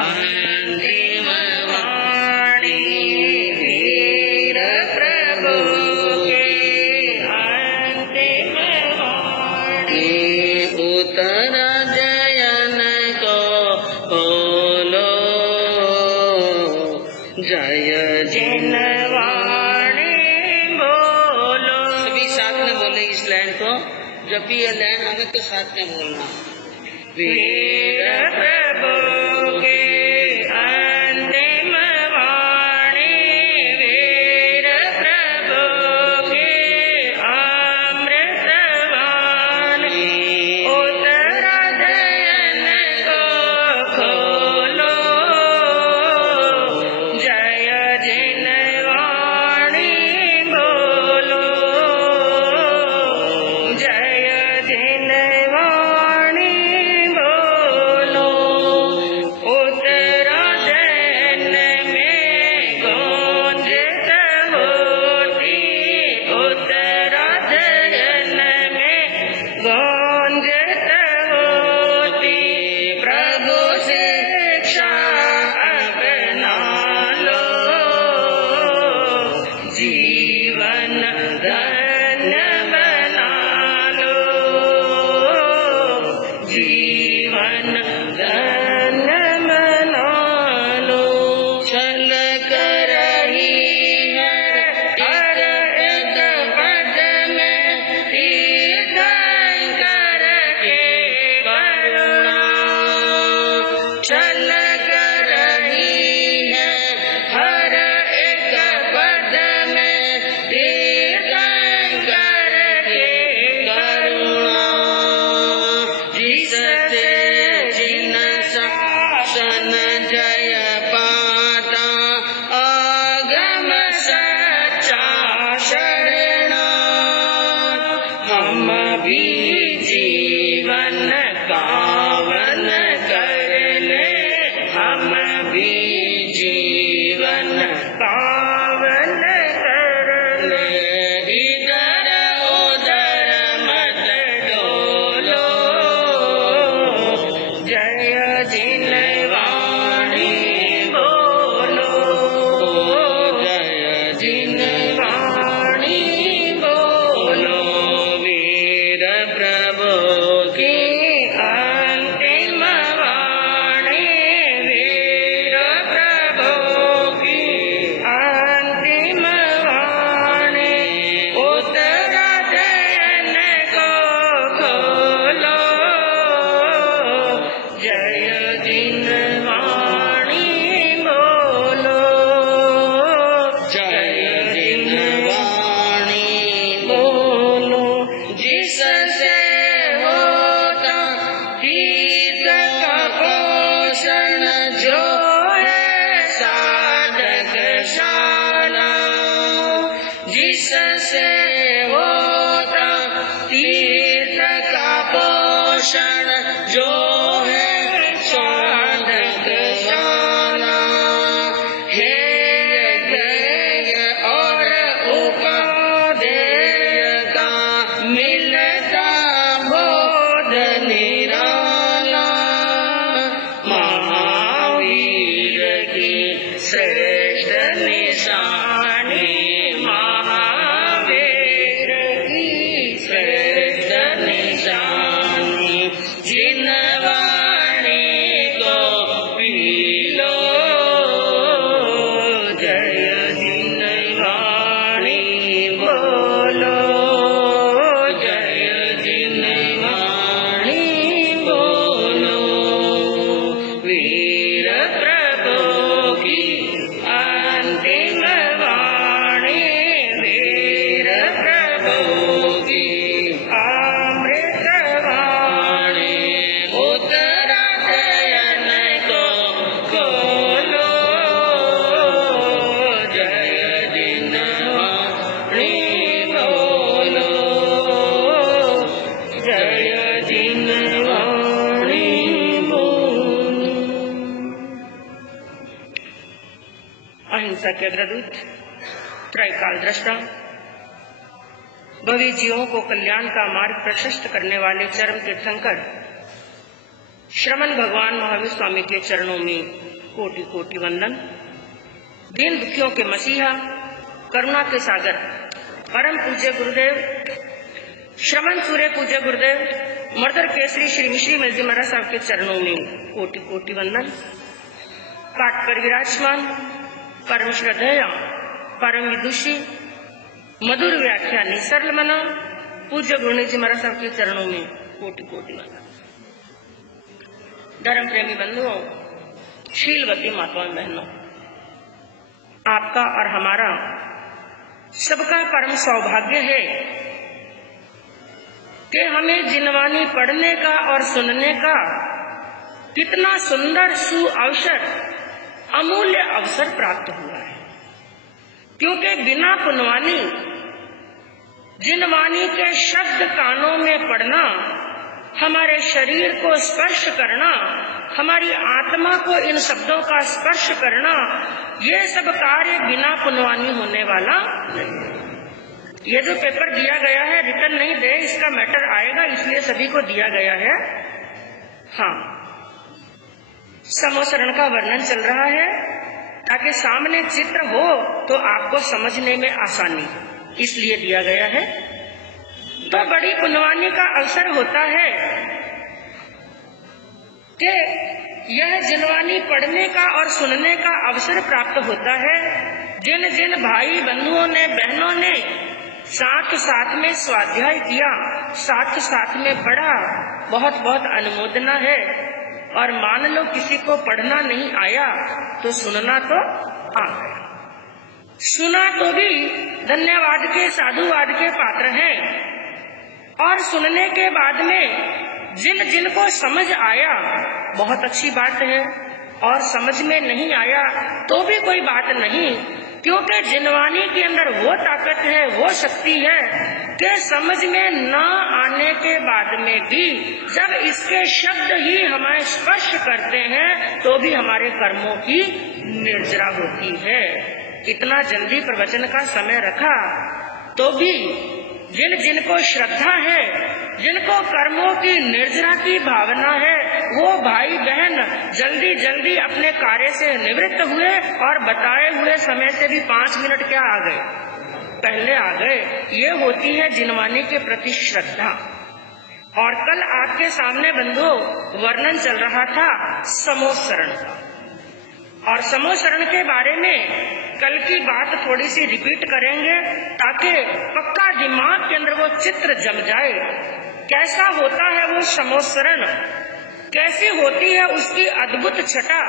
अंतिम वाणी वीर प्रभु के अंतिम वाणी उत्तर जयन को बोलो जय जिन वाणी बोलो। सभी साथ में बोले इस लाइन को, जब भी ये लाइन आवे तो साथ में बोलना। वीर प्रभु के अंतिम वाणी वीर प्रभु के अमृत वाणी उत्तर जयन को खोलो जय जिन वाणी बोलो जय जिन वाणी बोलो। उत्तरा जैन में गूंजत होती उत्तरा जैन में गूंजत होती प्रभु शिक्षा अपना लो जीवन धन्य बना लो जीवन धन्य बना लो। चल कर रही है हर एक पद में तीर्थंकर के करुणा चल कर रही है हर एक पद में तीर्थंकर के करुणा जिससे जिन शासन जय पाता आगम सच्चा शरणा हम भी जीवन पावन कर ले हम भी जीवन पावन कर ले इधर उधर मत डोलो जय जिन वाणी बोलो जय जिन वाणी बोलो। वीर प्रभु की अंतिम वाणी वीर प्रभु की अंतिम वाणी उत्तरा जयन को खोलो जय जिन वाणी बोलो जय जिन वाणी बोलो। जिससे होता तीर्थ का पोषण जो है साधक शाला जिससे होता तीर्थ का पोषण जो है साधक शाला हे ध्येय और उपादेय का मिलता बोध निराला महावीर की श्रेष्ठ निशानी महावीर की श्रेष्ठ निशानी जिन वाणी को पी लो जय जिन वाणी बोलो जय जिन वाणी बोलो। वीर प्रभु की अंतिम वाणी वीर प्रभु की अमृत वाणी उत्तरा जयन को खोलो जय जिन वाणी बोलो जय जिन वाणी बोलो। अहिंसा के अग्रदूत त्रैकाल दृष्टा भवी जीवों को कल्याण का मार्ग प्रशस्त करने वाले चरम तीर्थंकर श्रमण भगवान महावीर स्वामी के चरणों में कोटि कोटि वंदन। दीन दुखियों के मसीहा, करुणा के सागर, परम पूज्य गुरुदेव श्रमण सूर्य पूज्य गुरुदेव मर्दर केसरी श्री मिश्री मेजी महाराज साहब के चरणों में कोटि कोटि वंदन। पाठ पर विराजमान परम श्रद्धेय, परम विदुषी, मधुर व्याख्यानी, सरल मना पूज्य गुरुदेव जी महाराज साहब के चरणों में कोटि कोटि वंदन। धर्म प्रेमी बंधुओं, शीलवती माताओं बहनों, आपका और हमारा सबका परम सौभाग्य है कि हमें जिनवानी पढ़ने का और सुनने का कितना सुंदर सुअवसर, अमूल्य अवसर प्राप्त हुआ है। क्योंकि बिना पुनवानी जिनवानी के शब्द कानों में पड़ना, हमारे शरीर को स्पर्श करना, हमारी आत्मा को इन शब्दों का स्पर्श करना, ये सब कार्य बिना पुनवानी होने वाला नहीं। ये जो पेपर दिया गया है रिटर्न नहीं दे, इसका मैटर आएगा, इसलिए सभी को दिया गया है। हाँ, समोसरण का वर्णन चल रहा है ताकि सामने चित्र हो तो आपको समझने में आसानी, इसलिए दिया गया है। तो बड़ी पुनवानी का अवसर होता है कि यह जिनवानी पढ़ने का और सुनने का अवसर प्राप्त होता है। जिन जिन भाई बंधुओं ने, बहनों ने साथ साथ में स्वाध्याय किया, साथ साथ में पढ़ा, बहुत बहुत अनुमोदना है। और मान लो किसी को पढ़ना नहीं आया तो सुनना तो आ गया, सुना तो भी धन्यवाद के, साधुवाद के पात्र हैं। और सुनने के बाद में जिन जिन को समझ आया बहुत अच्छी बात है, और समझ में नहीं आया तो भी कोई बात नहीं, क्योंकि जिनवानी के अंदर वो ताकत है, वो शक्ति है कि समझ में न आने के बाद में भी जब इसके शब्द ही हमें स्पर्श करते हैं तो भी हमारे कर्मों की निर्जरा होती है। इतना जल्दी प्रवचन का समय रखा तो भी जिन जिनको श्रद्धा है, जिनको कर्मों की निर्जरा की भावना है, वो भाई बहन जल्दी जल्दी अपने कार्य से निवृत्त हुए और बताए हुए समय से भी 5 मिनट क्या आ गए, पहले आ गए। ये होती है जिनवानी के प्रति श्रद्धा। और कल आपके सामने बंधुओं वर्णन चल रहा था समोसरण का, और समोसरण के बारे में कल की बात थोड़ी सी रिपीट करेंगे ताकि पक्का दिमाग के अंदर वो चित्र जम जाए। कैसा होता है वो समोसरण, कैसी होती है उसकी अद्भुत छटा,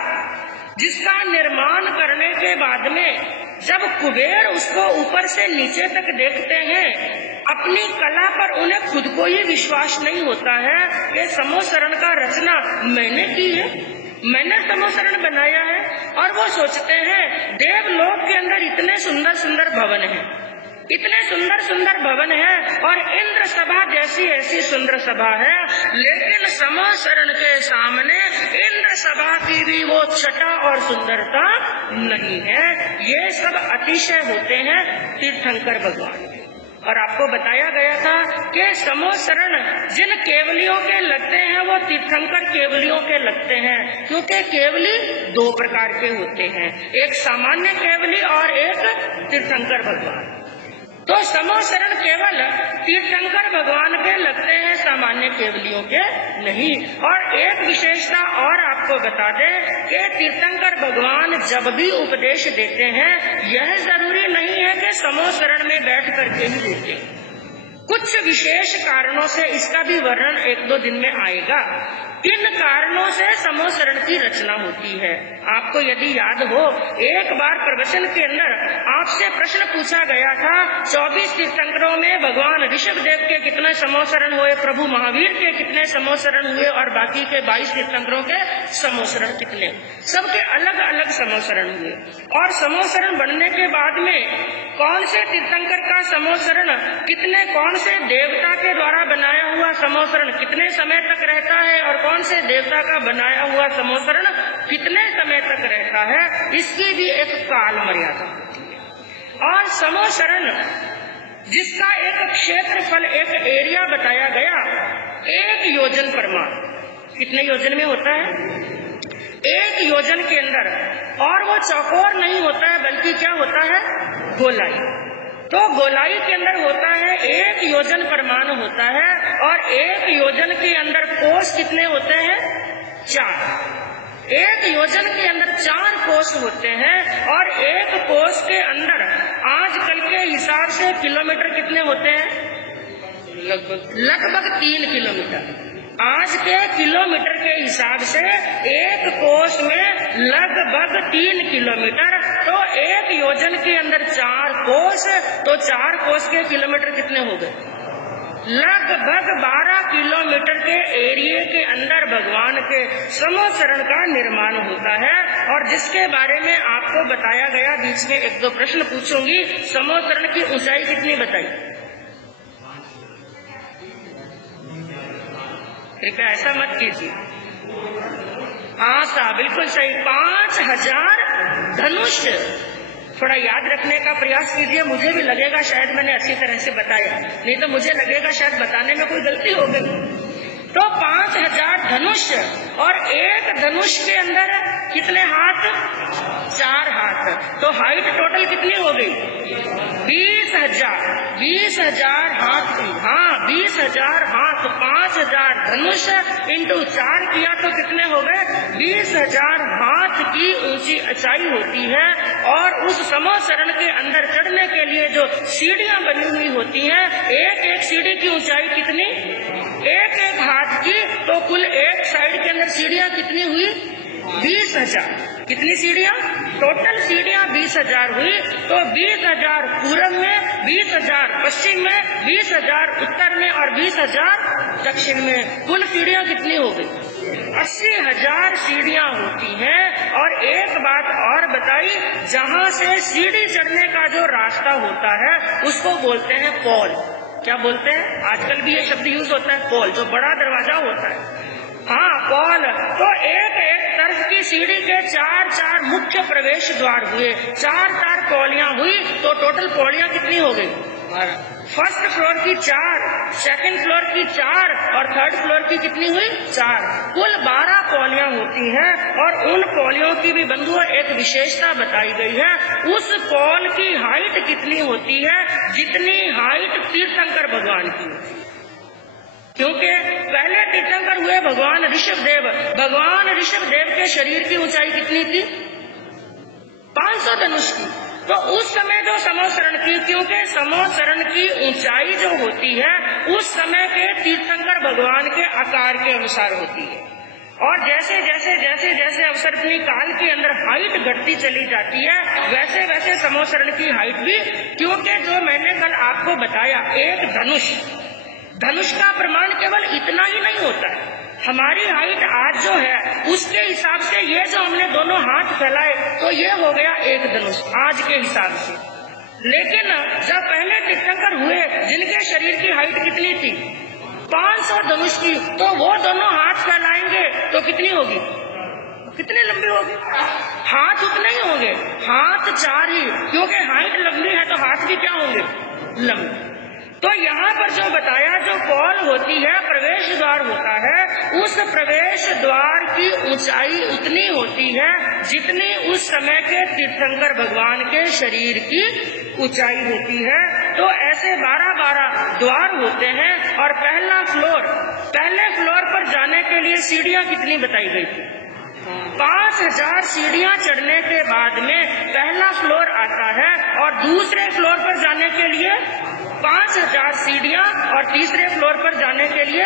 जिसका निर्माण करने के बाद में जब कुबेर उसको ऊपर से नीचे तक देखते हैं, अपनी कला पर उन्हें खुद को ही विश्वास नहीं होता है कि समोसरण का रचना मैंने की है, मैंने समोसरण बनाया है। और वो सोचते हैं देवलोक के अंदर इतने सुंदर सुंदर भवन हैं, इतने सुंदर सुंदर भवन है, और इंद्र सभा जैसी ऐसी सुंदर सभा है, लेकिन समोसरण के सामने इंद्र सभा की भी वो छटा और सुंदरता नहीं है। ये सब अतिशय होते हैं तीर्थंकर भगवान के। और आपको बताया गया था कि समोसरण जिन केवलियों के लगते हैं वो तीर्थंकर केवलियों के लगते हैं, क्योंकि केवली 2 प्रकार के होते हैं, एक सामान्य केवली और एक तीर्थंकर भगवान। तो समोसरण केवल तीर्थंकर भगवान के लगते हैं, सामान्य केवलियों के नहीं। और एक विशेषता और आपको बता दें कि तीर्थंकर भगवान जब भी उपदेश देते हैं, यह जरूरी नहीं है कि समोसरण में बैठ करके ही देते, कुछ विशेष कारणों से इसका भी वर्णन 1-2 दिन में आएगा। किन कारणों से समोसरण की रचना होती है आपको यदि याद हो, एक बार प्रवचन के अंदर आपसे प्रश्न पूछा गया था 24 तीर्थंकरों में भगवान ऋषभ देव के कितने समोसरण हुए, प्रभु महावीर के कितने समोसरण हुए और बाकी के 22 तीर्थंकरों के समोसरण कितने, सबके अलग अलग समोसरण हुए। और समोसरण बनने के बाद में कौन से तीर्थंकर का समोसरण कितने, कौन से देवता के द्वारा बनाया हुआ समोसरण कितने समय तक रहता है और कौन से देवता का बनाया हुआ समोसरण कितने समय तक रहता है, इसकी भी एक काल मर्यादा होती है। और समोसरण जिसका एक क्षेत्रफल, एक एरिया बताया गया 1 योजन परिमाण, कितने योजन में होता है? 1 योजन के अंदर। और वो चौकोर नहीं होता है बल्कि क्या होता है? गोलाई। तो गोलाई के अंदर होता है 1 योजन परमाणु होता है और 1 योजन के अंदर कोष कितने होते हैं? 4। 1 योजन के अंदर 4 कोष होते हैं और 1 कोष के अंदर आजकल के हिसाब से किलोमीटर कितने होते हैं? लगभग 3 किलोमीटर। आज के किलोमीटर के हिसाब से 1 कोष में लगभग 3 किलोमीटर। तो 1 योजन के अंदर 4 कोष, तो 4 कोष के किलोमीटर कितने हो गए? लगभग 12 किलोमीटर के एरिया के अंदर भगवान के समोचरण का निर्माण होता है। और जिसके बारे में आपको बताया गया, बीच में 1-2 प्रश्न पूछूंगी। समोचरण की ऊंचाई कितनी बताई? कृपया ऐसा मत कीजिए। हाँ साहब, बिल्कुल सही, 5000 धनुष। थोड़ा याद रखने का प्रयास कीजिए। मुझे भी लगेगा शायद मैंने अच्छी तरह से बताया, नहीं तो मुझे लगेगा शायद बताने में कोई गलती हो गई। तो 5000 धनुष, और 1 धनुष के अंदर कितने हाथ? 4 हाथ। तो हाइट टोटल कितनी हो गई? 20,000 हाथ की। हाँ, 20,000 हाथ। 5000 धनुष इंटू 4 किया तो कितने हो गए? 20,000 हाथ की ऊंचाई होती है। और उस समोचरण के अंदर चढ़ने के लिए जो सीढ़ियां बनी हुई होती हैं, एक सीढ़ी की ऊंचाई कितनी? 1 हाथ की। तो कुल एक साइड के अंदर सीढ़ियां कितनी हुई? 20,000। कितनी सीढ़ियां? टोटल सीढ़ियां 20,000 हुई। तो 20,000 पूर्व में, 20,000 पश्चिम में, 20,000 उत्तर में और 20,000 दक्षिण में। कुल सीढ़ियां कितनी हो गई? 80,000 सीढ़ियां होती हैं। और एक बात और बताई, जहां से सीढ़ी चढ़ने का जो रास्ता होता है उसको बोलते हैं पॉल। क्या बोलते हैं? आजकल भी ये शब्द यूज होता है, पॉल, जो बड़ा दरवाजा होता है। हाँ, पॉल। तो एक तरफ की सीढ़ी के 4 मुख्य प्रवेश द्वार हुए, 4 पौड़ियां हुई। तो टोटल पौड़ियां कितनी हो गई? फर्स्ट फ्लोर की 4, सेकंड फ्लोर की 4 और थर्ड फ्लोर की कितनी हुई? 4। कुल 12 पौड़ियां होती हैं। और उन पौड़ियों की भी बंधुओं एक विशेषता बताई गई है। उस पौल की हाइट कितनी होती है? जितनी हाइट तीर्थंकर भगवान की होती है। क्योंकि पहले तीर्थंकर हुए भगवान ऋषभदेव। भगवान ऋषभदेव के शरीर की ऊंचाई कितनी थी? 500 धनुष की। तो उस समय जो समोचरण की, क्योंकि समोचरण की ऊंचाई जो होती है उस समय के तीर्थंकर भगवान के आकार के अनुसार होती है। और जैसे जैसे जैसे जैसे अवसर्पणी काल के अंदर हाइट घटती चली जाती है, वैसे वैसे समोचरण की हाइट भी। क्योंकि जो मैंने कल आपको बताया, एक धनुष का प्रमाण केवल इतना ही नहीं होता है। हमारी हाइट आज जो है उसके हिसाब से ये जो हमने दोनों हाथ फैलाए तो ये हो गया एक धनुष आज के हिसाब से। लेकिन जब पहले तीर्थंकर हुए जिनके शरीर की हाइट कितनी थी? 500 धनुष की, तो वो दोनों हाथ फैलाएंगे तो कितनी होगी? कितनी लंबी होगी? हाथ उतने ही होंगे, हाथ 4 ही, क्योंकि हाइट लंबी है तो हाथ भी क्या होंगे? लंबे। तो यहाँ पर जो बताया, जो पॉल होती है, प्रवेश द्वार होता है, उस प्रवेश द्वार की ऊंचाई उतनी होती है जितनी उस समय के तीर्थंकर भगवान के शरीर की ऊंचाई होती है। तो ऐसे 12 द्वार होते हैं। और पहले फ्लोर पर जाने के लिए सीढ़ियां कितनी बताई गई थी? 5000 सीढ़ियां चढ़ने के बाद में पहला फ्लोर आता है। और दूसरे फ्लोर पर जाने के लिए 5000 सीढ़ियां और तीसरे फ्लोर पर जाने के लिए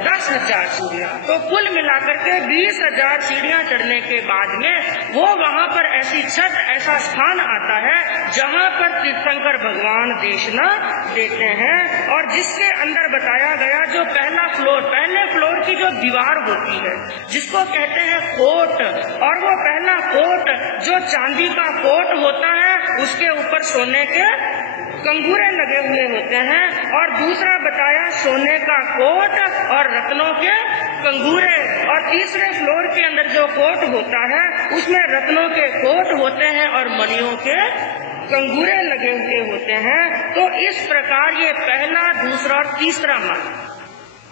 10,000 सीढ़ियां। तो कुल मिलाकर के 20,000 सीढ़ियां चढ़ने के बाद में वो वहां पर ऐसी छत, ऐसा स्थान आता है जहां पर तीर्थंकर भगवान देशना देते हैं। और जिसके अंदर बताया गया, जो पहले फ्लोर की जो दीवार होती है जिसको कहते हैं कोट, और वो पहला कोट जो चांदी का कोट होता है, उसके ऊपर सोने के कंगूरे लगे हुए होते हैं। और दूसरा बताया सोने का कोट और रत्नों के कंगूरे। और तीसरे फ्लोर के अंदर जो कोट होता है उसमें रत्नों के कोट होते हैं और मणियों के कंगूरे लगे हुए होते हैं। तो इस प्रकार ये पहला, दूसरा और तीसरा मान।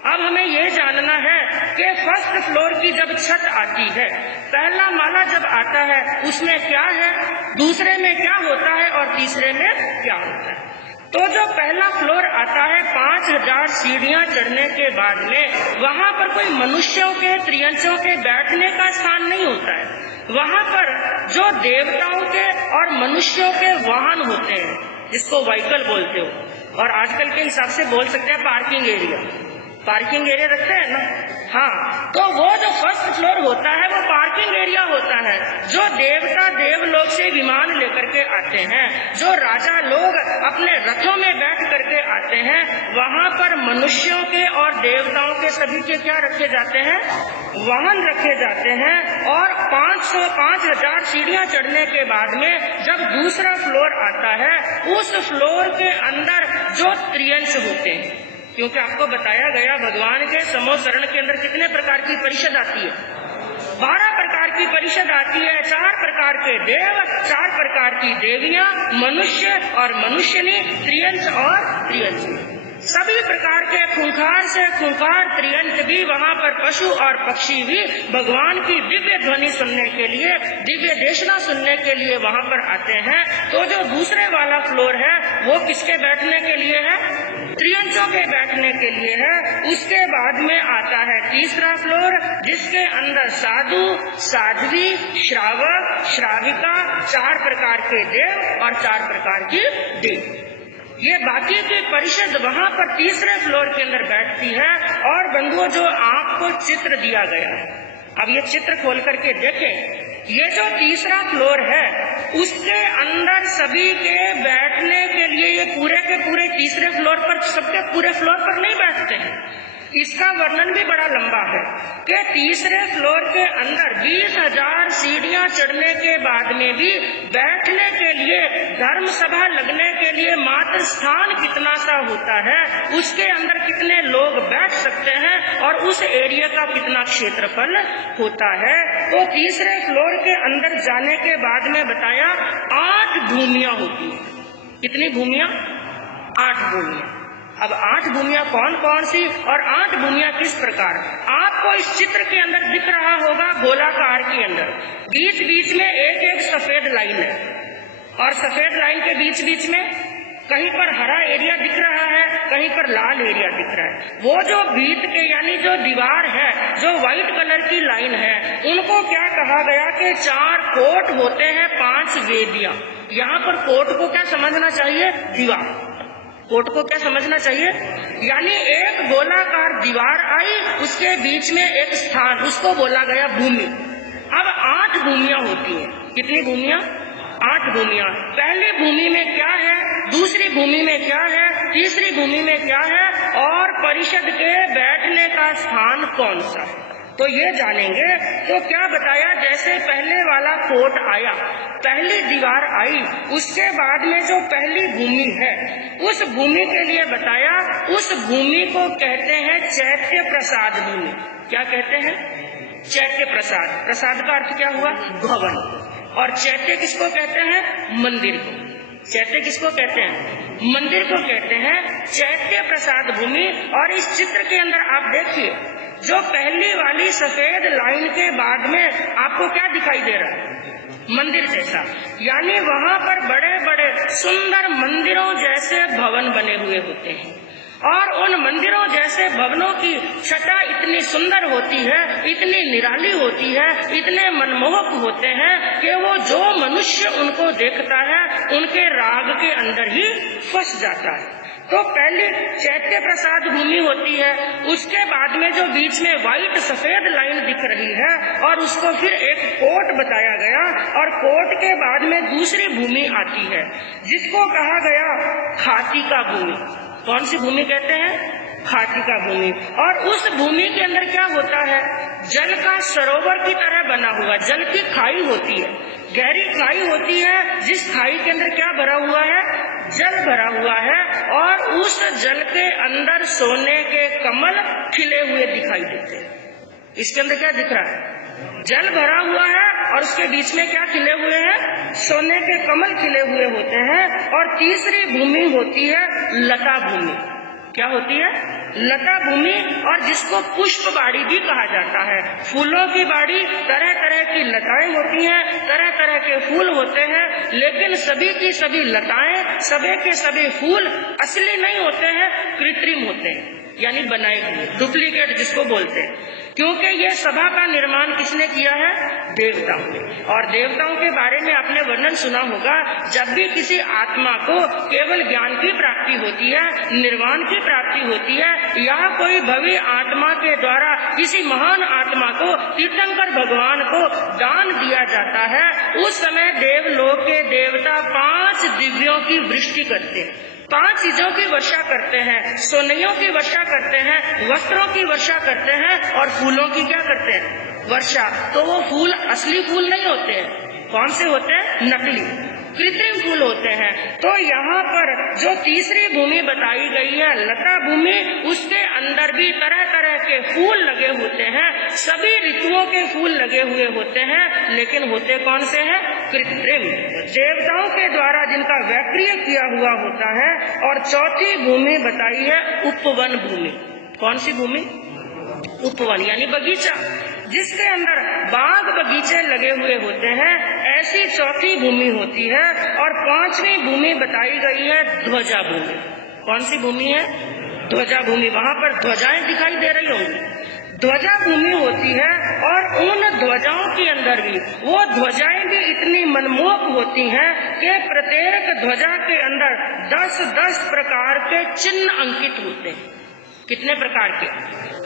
अब हमें ये जानना है कि फर्स्ट फ्लोर की जब छत आती है, पहला माला जब आता है, उसमें क्या है, दूसरे में क्या होता है और तीसरे में क्या होता है। तो जो पहला फ्लोर आता है 5000 सीढ़ियां चढ़ने के बाद में, वहां पर कोई मनुष्यों के, त्रियंचों के बैठने का स्थान नहीं होता है। वहां पर जो देवताओं के और मनुष्यों के वाहन होते हैं, जिसको व्हीकल बोलते हो, और आजकल के हिसाब से बोल सकते हैं पार्किंग एरिया, पार्किंग एरिया रखते हैं ना। हाँ, तो वो जो फर्स्ट फ्लोर होता है वो पार्किंग एरिया होता है, जो देवता देवलोक से विमान लेकर के आते हैं, जो राजा लोग अपने रथों में बैठ करके आते हैं, वहां पर मनुष्यों के और देवताओं के सभी के क्या रखे जाते हैं, वाहन रखे जाते हैं। और 5000 सीढ़ियां चढ़ने के बाद में जब दूसरा फ्लोर आता है, उस फ्लोर के अंदर जो त्रियंश होते हैं, क्योंकि आपको बताया गया भगवान के समोसरण के अंदर कितने प्रकार की परिषद आती है, 12 प्रकार की परिषद आती है। 4 प्रकार के देव, 4 प्रकार की देवियां, मनुष्य और मनुष्यनी, त्रियंश और त्रियंशी, सभी प्रकार के खूंखार से खूंखार त्रियंश भी, वहां पर पशु और पक्षी भी भगवान की दिव्य ध्वनि सुनने के लिए, दिव्य देशना सुनने के लिए वहां पर आते हैं। तो जो दूसरे वाला फ्लोर है वो किसके बैठने के लिए है, त्रियंशों के बैठने के लिए है। उसके बाद में आता है तीसरा फ्लोर, जिसके अंदर साधु, साध्वी, श्रावक, श्राविका, 4 प्रकार के देव और 4 प्रकार की देवी, ये बाकी की परिषद वहां पर तीसरे फ्लोर के अंदर बैठती है। और बंधुओं, जो आपको चित्र दिया गया है, अब ये चित्र खोल करके देखें, ये जो तीसरा फ्लोर है उसके अंदर सभी के बैठने के लिए, ये पूरे के पूरे तीसरे फ्लोर पर, सबके पूरे फ्लोर पर नहीं बैठते हैं। इसका वर्णन भी बड़ा लंबा है कि तीसरे फ्लोर के अंदर 20,000 सीढ़ियां चढ़ने के बाद में भी बैठने के लिए, धर्म सभा लगने के लिए मात्र स्थान कितना सा होता है, उसके अंदर कितने लोग बैठ सकते हैं और उस एरिया का कितना क्षेत्रफल होता है। तो तीसरे फ्लोर के अंदर जाने के बाद में बताया 8 भूमियां होती है। कितनी भूमियां? 8 भूमियां। अब 8 भूमियां कौन कौन सी और 8 भूमियां किस प्रकार? आपको इस चित्र के अंदर दिख रहा होगा गोलाकार के अंदर बीच बीच में एक एक सफेद लाइन है, और सफेद लाइन के बीच बीच में कहीं पर हरा एरिया दिख रहा है, कहीं पर लाल एरिया दिख रहा है। वो जो भीत के यानी जो दीवार है, जो व्हाइट कलर की लाइन है, उनको क्या कहा गया कि 4 कोट होते हैं, 5 वेदियां। यहाँ पर कोट को क्या समझना चाहिए? दीवार। कोट को क्या समझना चाहिए? यानी एक गोलाकार दीवार आई, उसके बीच में एक स्थान, उसको बोला गया भूमि। अब 8 भूमियां होती हैं। कितनी भूमियां? 8 भूमियां। पहली भूमि में क्या है, दूसरी भूमि में क्या है, तीसरी भूमि में क्या है, और परिषद के बैठने का स्थान कौन सा है, तो ये जानेंगे। तो क्या बताया, जैसे पहले वाला कोट आया, पहली दीवार आई, उसके बाद में जो पहली भूमि है, उस भूमि के लिए बताया, उस भूमि को कहते हैं चैत्य प्रसाद भूमि। क्या कहते हैं? चैत्य प्रसाद। प्रसाद का अर्थ क्या हुआ? भवन। और चैत्य किसको कहते हैं? मंदिर को। चैत्य किसको कहते हैं? मंदिर को कहते हैं चैत्य प्रसाद भूमि। और इस चित्र के अंदर आप देखिए, जो पहली वाली सफेद लाइन के बाद में आपको क्या दिखाई दे रहा है? मंदिर जैसा, यानी वहां पर बड़े बड़े सुंदर मंदिरों जैसे भवन बने हुए होते हैं, और उन मंदिरों जैसे भवनों की छटा इतनी सुंदर होती है, इतनी निराली होती है, इतने मनमोहक होते हैं कि वो जो मनुष्य उनको देखता है उनके राग के अंदर ही फंस जाता है। तो पहली चैत्य प्रसाद भूमि होती है, उसके बाद में जो बीच में व्हाइट सफेद लाइन दिख रही है, और उसको फिर एक कोट बताया गया, और कोट के बाद में दूसरी भूमि आती है जिसको कहा गया खातिका भूमि। कौन सी भूमि कहते हैं? खातिका भूमि। और उस भूमि के अंदर क्या होता है? जल का सरोवर की तरह बना हुआ, जल की खाई होती है, गहरी खाई होती है, जिस खाई के अंदर क्या भरा हुआ है? जल भरा हुआ है, और उस जल के अंदर सोने के कमल खिले हुए दिखाई देते हैं। इसके अंदर क्या दिख रहा है? जल भरा हुआ है, और उसके बीच में क्या खिले हुए हैं? सोने के कमल खिले हुए होते हैं। और तीसरी भूमि होती है लता भूमि। क्या होती है? लता भूमि और जिसको पुष्प बाड़ी भी कहा जाता है। फूलों की बाड़ी, तरह तरह की लताएं होती हैं, तरह तरह के फूल होते हैं, लेकिन सभी की सभी लताएं, सभी के सभी फूल असली नहीं होते हैं, कृत्रिम होते हैं, यानी बनाए हुए, डुप्लीकेट जिसको बोलते हैं। क्योंकि ये सभा का निर्माण किसने किया है? देवताओं ने। और देवताओं के बारे में आपने वर्णन सुना होगा, जब भी किसी आत्मा को केवल ज्ञान की प्राप्ति होती है, निर्वाण की प्राप्ति होती है, या कोई भव्य आत्मा के द्वारा किसी महान आत्मा को, तीर्थंकर भगवान को दान दिया जाता है, उस समय देवलोक के देवता 5 दिव्यों की वृष्टि करते हैं, 5 चीजों की वर्षा करते हैं, सोनियों की वर्षा करते हैं, वस्त्रों की वर्षा करते हैं और फूलों की क्या करते हैं? वर्षा। तो वो फूल असली फूल नहीं होते हैं, कौन से होते हैं? नकली, कृत्रिम फूल होते हैं। तो यहाँ पर जो तीसरी भूमि बताई गई है, लता भूमि, उसके अंदर भी तरह तरह के फूल लगे होते हैं, सभी ऋतुओं के फूल लगे हुए होते हैं, लेकिन होते कौन से हैं? कृत्रिम, देवताओं के द्वारा जिनका वैक्रिय किया हुआ होता है। और चौथी भूमि बताई है उपवन भूमि। कौन सी भूमि? उपवन, यानी बगीचा, जिसके अंदर बाग बगीचे लगे हुए होते हैं, ऐसी चौथी भूमि होती है। और 5वीं भूमि बताई गई है ध्वजा भूमि। कौन सी भूमि है? ध्वजा भूमि। वहां पर ध्वजाएं दिखाई दे रही होंगी, ध्वजा भूमि होती है। और उन ध्वजाओं के अंदर भी वो ध्वजाएं भी इतनी मनमोहक होती हैं कि प्रत्येक ध्वजा के अंदर 10-10 प्रकार के चिन्ह अंकित होते हैं। कितने प्रकार के?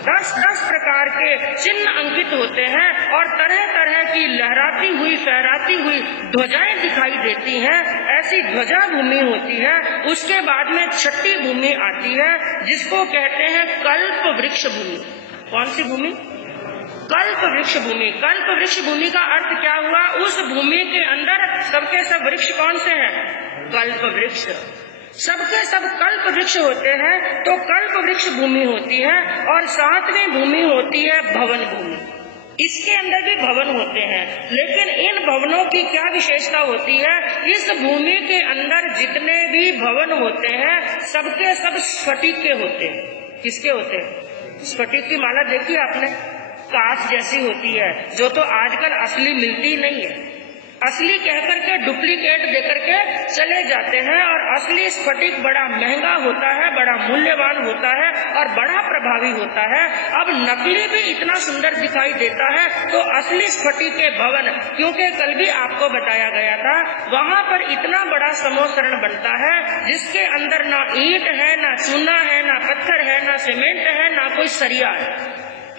10-10 प्रकार के चिन्ह अंकित होते हैं और तरह तरह की लहराती हुई, फहराती हुई ध्वजाएं दिखाई देती हैं। ऐसी ध्वजा भूमि होती है। उसके बाद में छठी भूमि आती है, जिसको कहते हैं कल्प वृक्ष भूमि। कौन सी भूमि? कल्प वृक्ष भूमि। कल्प वृक्ष भूमि का अर्थ क्या हुआ? उस भूमि के अंदर सबके सब वृक्ष कौन से हैं? कल्प वृक्ष। सबके सब कल्प वृक्ष होते हैं, तो कल्प वृक्ष भूमि होती है। और 7वीं भूमि होती है भवन भूमि। इसके अंदर भी भवन होते हैं, लेकिन इन भवनों की क्या विशेषता होती है? इस भूमि के अंदर जितने भी भवन होते हैं, सबके सब स्फटिक के होते हैं। किसके होते हैं? स्फटिक की माला देखी आपने? कांच जैसी होती है, जो तो आजकल असली मिलती नहीं है। असली कहकर के डुप्लीकेट देकर के चले जाते हैं। और असली स्फटिक बड़ा महंगा होता है, बड़ा मूल्यवान होता है और बड़ा प्रभावी होता है। अब नकली भी इतना सुंदर दिखाई देता है, तो असली स्फटिक के भवन, क्योंकि कल भी आपको बताया गया था, वहां पर इतना बड़ा समोसरण बनता है जिसके अंदर ना ईंट है, ना चूना है, ना पत्थर है, ना सीमेंट है, ना कोई सरिया है,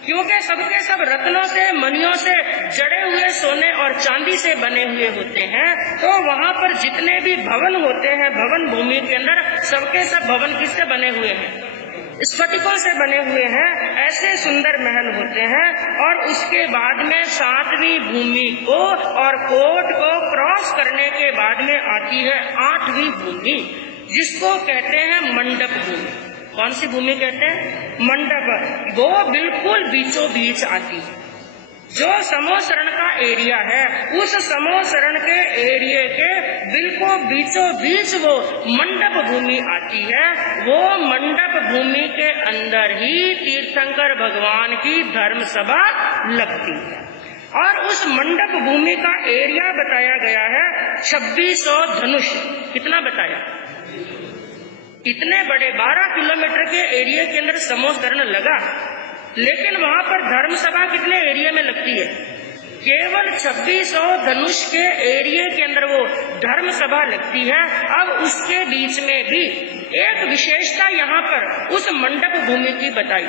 क्योंकि सबके सब रत्नों से, मणियों से जड़े हुए सोने और चांदी से बने हुए होते हैं। तो वहां पर जितने भी भवन होते हैं, भवन भूमि के अंदर सबके सब भवन किससे बने हुए हैं? स्फटिकों से बने हुए हैं। ऐसे सुंदर महल होते हैं। और उसके बाद में 7वीं भूमि को और कोट को क्रॉस करने के बाद में आती है 8वीं भूमि, जिसको कहते हैं मंडप भूमि। कौन सी भूमि कहते हैं? मंडप। वो बिल्कुल बीचों बीच आती है। जो समोसरण का एरिया है, उस समोसरण के एरिया के बिल्कुल बीचों बीच वो मंडप भूमि आती है। वो मंडप भूमि के अंदर ही तीर्थंकर भगवान की धर्म सभा लगती है। और उस मंडप भूमि का एरिया बताया गया है 2600 धनुष। कितना बताया? इतने बड़े 12 किलोमीटर के एरिया के अंदर समोसरण लगा, लेकिन वहां पर धर्म सभा कितने एरिया में लगती है? केवल 2600 धनुष के एरिया के अंदर वो धर्म सभा लगती है। अब उसके बीच में भी एक विशेषता यहाँ पर उस मंडप भूमि की बताई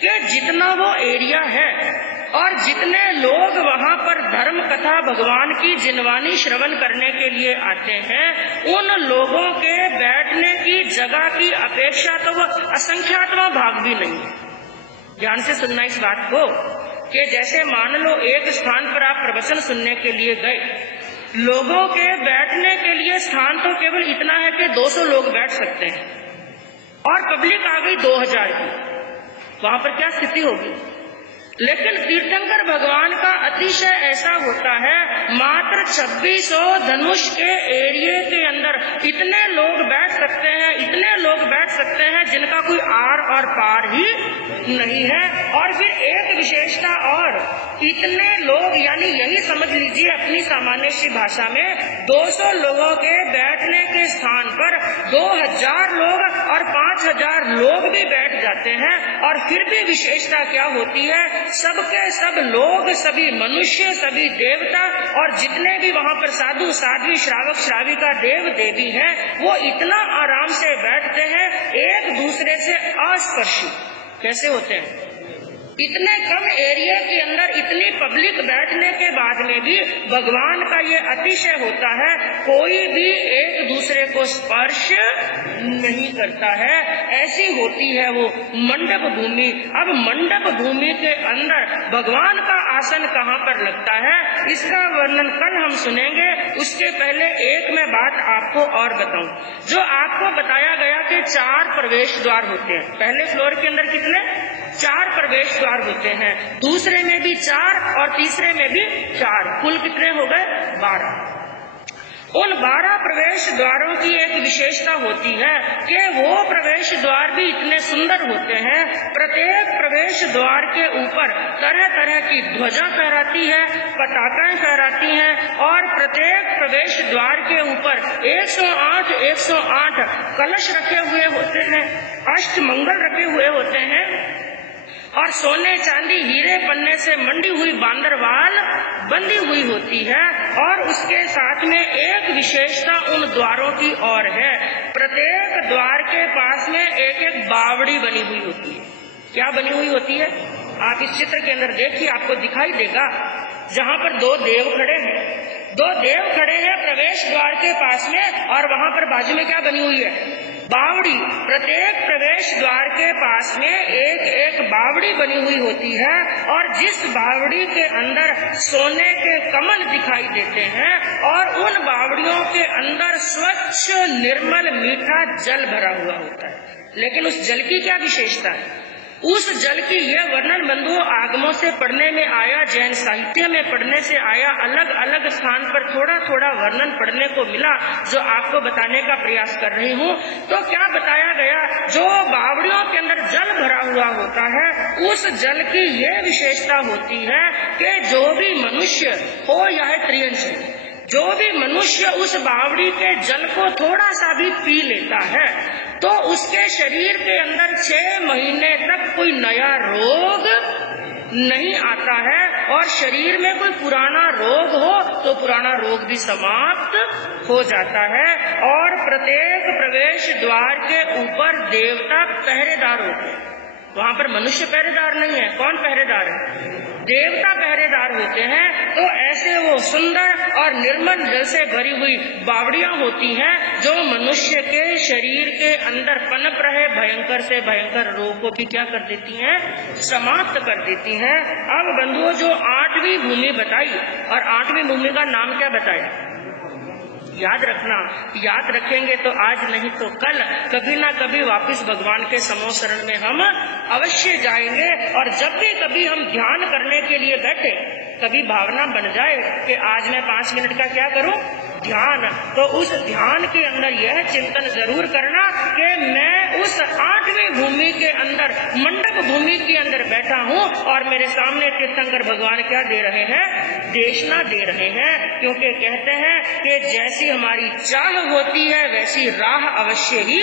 कि जितना वो एरिया है और जितने लोग वहां पर धर्म कथा भगवान की जिनवानी श्रवण करने के लिए आते हैं, उन लोगों के बैठने की जगह की अपेक्षा तो वो असंख्यातवा भाग भी नहीं है। ध्यान से सुनना इस बात को, कि जैसे मान लो एक स्थान पर आप प्रवचन सुनने के लिए गए, लोगों के बैठने के लिए स्थान तो केवल इतना है कि 200 लोग बैठ सकते हैं, और पब्लिक आ गई 2000 की, वहां पर क्या स्थिति होगी? लेकिन तीर्थंकर भगवान का अतिशय ऐसा होता है, मात्र 2600 धनुष के एरिए के अंदर इतने लोग बैठ सकते हैं, इतने लोग बैठ सकते हैं जिनका कोई आर और पार ही नहीं है। और फिर एक विशेषता और, इतने लोग यानी यही समझ लीजिए अपनी सामान्य सी भाषा में 200 लोगों के बैठने के स्थान पर 2000 लोग और 5000 लोग भी बैठ जाते हैं। और फिर भी विशेषता क्या होती है, सबके सब लोग, सभी मनुष्य, सभी देवता और जितने भी वहाँ पर साधु साध्वी श्रावक श्राविका देव देवी हैं, वो इतना आराम से बैठते हैं, एक दूसरे से अस्पर्शी। कैसे होते हैं? इतने कम एरिया के अंदर इतनी पब्लिक बैठने के बाद में भी भगवान का ये अतिशय होता है, कोई भी एक दूसरे को स्पर्श नहीं करता है। ऐसी होती है वो मंडप भूमि। अब मंडप भूमि के अंदर भगवान का आसन कहाँ पर लगता है, इसका वर्णन कल हम सुनेंगे। उसके पहले एक मैं बात आपको और बताऊं, जो आपको बताया गया कि 4 प्रवेश द्वार होते हैं। पहले फ्लोर के अंदर कितने? 4 प्रवेश द्वार होते हैं, दूसरे में भी 4 और तीसरे में भी 4, कुल कितने हो गए? 12। उन 12 प्रवेश द्वारों की एक विशेषता होती है कि वो प्रवेश द्वार भी इतने सुंदर होते हैं। प्रत्येक प्रवेश द्वार के ऊपर तरह तरह की ध्वजा फहराती है, पताकाएं फहराती हैं और प्रत्येक प्रवेश द्वार के ऊपर 108 कलश रखे हुए होते हैं, अष्टमंगल रखे हुए होते हैं और सोने चांदी हीरे पन्ने से मंडी हुई बांदरवाल बंधी हुई होती है। और उसके साथ में एक विशेषता उन द्वारों की और है, प्रत्येक द्वार के पास में एक एक बावड़ी बनी हुई होती है। क्या बनी हुई होती है? आप इस चित्र के अंदर देखिए, आपको दिखाई देगा, जहाँ पर 2 देव खड़े हैं। 2 देव खड़े हैं प्रवेश द्वार के पास में और वहाँ पर बाजू में क्या बनी हुई है? बावड़ी। प्रत्येक प्रवेश द्वार के पास में एक एक बावड़ी बनी हुई होती है और जिस बावड़ी के अंदर सोने के कमल दिखाई देते हैं और उन बावड़ियों के अंदर स्वच्छ निर्मल मीठा जल भरा हुआ होता है। लेकिन उस जल की क्या विशेषता है? उस जल की यह वर्णन बंधुओं आगमों से पढ़ने में आया, जैन साहित्य में पढ़ने से आया, अलग अलग स्थान पर थोड़ा थोड़ा वर्णन पढ़ने को मिला, जो आपको बताने का प्रयास कर रही हूँ। तो क्या बताया गया, जो बावड़ियों के अंदर जल भरा हुआ होता है, उस जल की यह विशेषता होती है कि जो भी मनुष्य हो या त्रियंश, जो भी मनुष्य उस बावड़ी के जल को थोड़ा सा भी पी लेता है तो उसके शरीर के अंदर 6 महीने तक कोई नया रोग नहीं आता है और शरीर में कोई पुराना रोग हो तो पुराना रोग भी समाप्त हो जाता है। और प्रत्येक प्रवेश द्वार के ऊपर देवता पहरेदार होते हैं। वहाँ पर मनुष्य पहरेदार नहीं है। कौन पहरेदार है? देवता पहरेदार होते हैं। तो ऐसे वो सुंदर और निर्मल जल से भरी हुई बावड़ियां होती हैं जो मनुष्य के शरीर के अंदर पनप रहे भयंकर से भयंकर रोग को भी क्या कर देती हैं? समाप्त कर देती हैं। अब बंधुओं, जो 8वीं भूमि बताई, और 8वीं भूमि का नाम क्या बताया? याद रखना, याद रखेंगे तो आज नहीं तो कल कभी ना कभी वापस भगवान के समो शरण में हम अवश्य जाएंगे। और जब भी कभी हम ध्यान करने के लिए बैठे, कभी भावना बन जाए कि आज मैं 5 मिनट का क्या करूं? ध्यान। तो उस ध्यान के अंदर यह चिंतन जरूर करना कि मैं उस 8वीं भूमि के अंदर, मंडप भूमि के अंदर बैठा हूँ और मेरे सामने तीर्थंकर भगवान क्या दे रहे हैं? देशना दे रहे हैं। क्योंकि कहते हैं कि जैसी हमारी चाह होती है वैसी राह अवश्य ही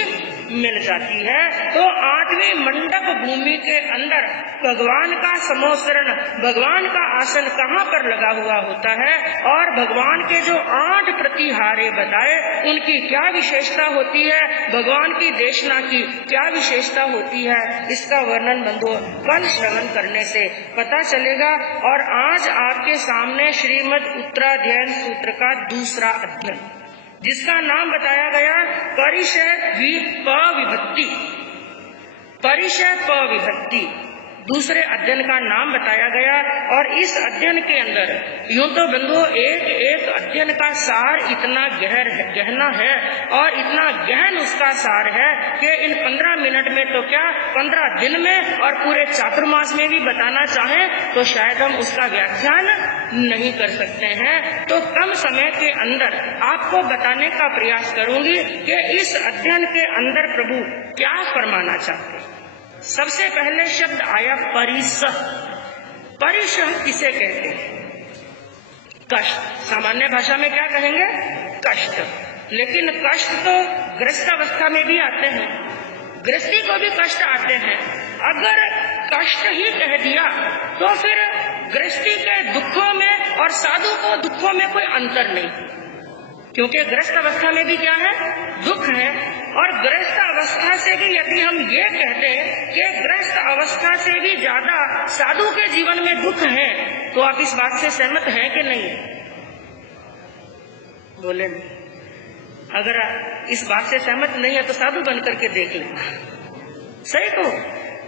मिल जाती है। तो 8वीं मंडप भूमि के अंदर भगवान का समोसरण, भगवान का आसन कहाँ पर लगा हुआ होता है और भगवान के जो 8 प्रतिहारे बताए उनकी क्या विशेषता होती है, भगवान की देशना की क्या विशेषता होती है, इसका वर्णन बंधुओं कल श्रवण करने से पता चलेगा। और आज आपके सामने श्रीमद् उत्तराध्ययन सूत्र का दूसरा अध्ययन, जिसका नाम बताया गया परिचय विभक्ति। परिचय विभक्ति दूसरे अध्ययन का नाम बताया गया। और इस अध्ययन के अंदर यूं तो बंधुओं एक एक अध्ययन का सार इतना गहना है और इतना गहन उसका सार है कि इन 15 मिनट में तो क्या 15 दिन में और पूरे चातुर्मास में भी बताना चाहें तो शायद हम उसका व्याख्यान नहीं कर सकते हैं। तो कम समय के अंदर आपको बताने का प्रयास करूंगी कि इस अध्ययन के अंदर प्रभु क्या फरमाना चाहते हैं। सबसे पहले शब्द आया परिसह। परिसह किसे कहते हैं? कष्ट। सामान्य भाषा में क्या कहेंगे? कष्ट। लेकिन कष्ट तो ग्रस्त अवस्था में भी आते हैं, गृहस्थी को भी कष्ट आते हैं। अगर कष्ट ही कह दिया तो फिर गृहस्थी के दुखों में और साधु को दुखों में कोई अंतर नहीं, क्योंकि गृहस्थ अवस्था में भी क्या है? दुख है। और गृहस्थ अवस्था से भी यदि हम ये कहते हैं कि गृहस्थ अवस्था से भी ज्यादा साधु के जीवन में दुख है, तो आप इस बात से सहमत हैं कि नहीं? बोले नहीं। अगर इस बात से सहमत नहीं है तो साधु बन करके देख लेना। सही तो,